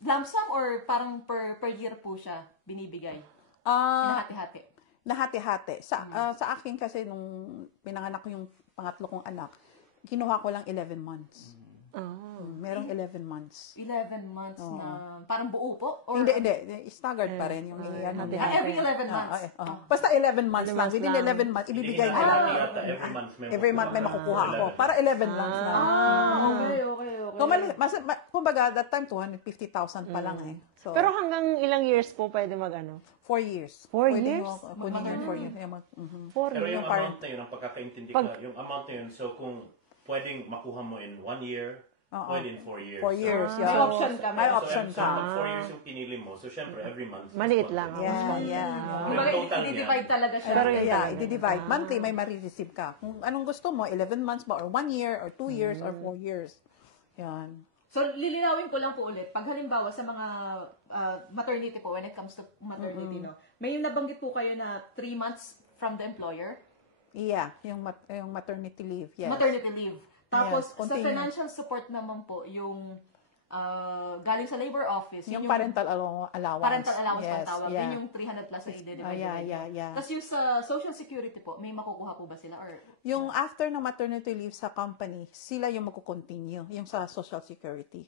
lump sum or parang per year po siya binibigay? Ah, Hinahati-hati. Nahati-hati. Sa akin kasi nung pinanganak ko yung pangatlo kong anak, kinuha ko lang 11 months. Merong 11 months. 11 months na parang buo po? Or Hindi. Staggered pa rin. Yung every 11 months? Basta 11 months lang. Within 11 months, ibibigay Hindi nila. yata Every month may makukuha ako. Para 11 months na. Okay. Kumbaga, that time, 250,000 pa lang eh. So, Pero hanggang ilang years po pwede 4 years. 4 Pwede years? mo kunin yun 4 years. Pero yung amount na yun, ang pagkakaintindi ko, yung amount na yun, so kung pwedeng makuha mo in 1 year, pwede in 4 years. 4 years, May option ka. May option So, ka. pag 4 years yung pinili mo, so syempre, every month. Maliit lang. Yeah. Kumbaga, total niya. i-divide talaga siya. Pero i-divide. Monthly, may marireceive ka. Kung anong gusto mo, 11 months ba, or 1 year, or 2 years, or 4 years. Yan. So, lilinawin ko lang po ulit. Pag halimbawa sa mga maternity po, when it comes to maternity, no, may nabanggit po kayo na 3 months from the employer? Yeah, yung maternity leave. Yes. Maternity leave. Tapos, Yes, sa continue. financial support naman po, yung galing sa labor office. Yung parental allowance. Parental allowance Yes, pang tawag. yeah. Yun yung 300 plus na i-divide. Yeah. Tapos yung sa social security po, may makukuha po ba sila? Or Yung after ng maternity leave sa company, sila yung magko-continue, yung sa social security.